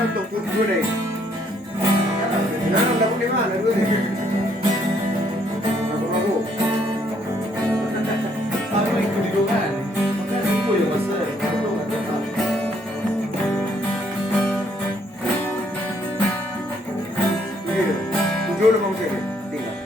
untuk gue deh. Nah, dapat di mana gue? Aku. Aku ikut di doan. Makanya ibu yang masak. Aku nggak tahu. Ini 7 udah mau sini. Tinggal.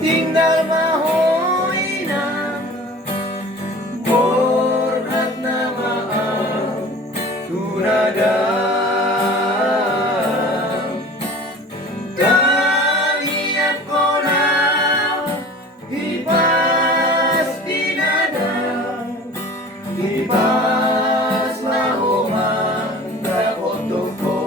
Tinggal mahoina Borhat nama Tunada Kalian kolam Hibas dinada Hibas lahoman Dakotoko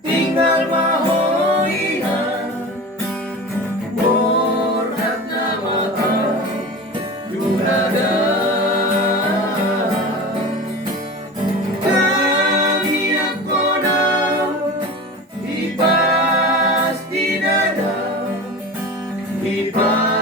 tinggal mahoina Borhat nama Junada Kalian kodam Hibas di dada Hibas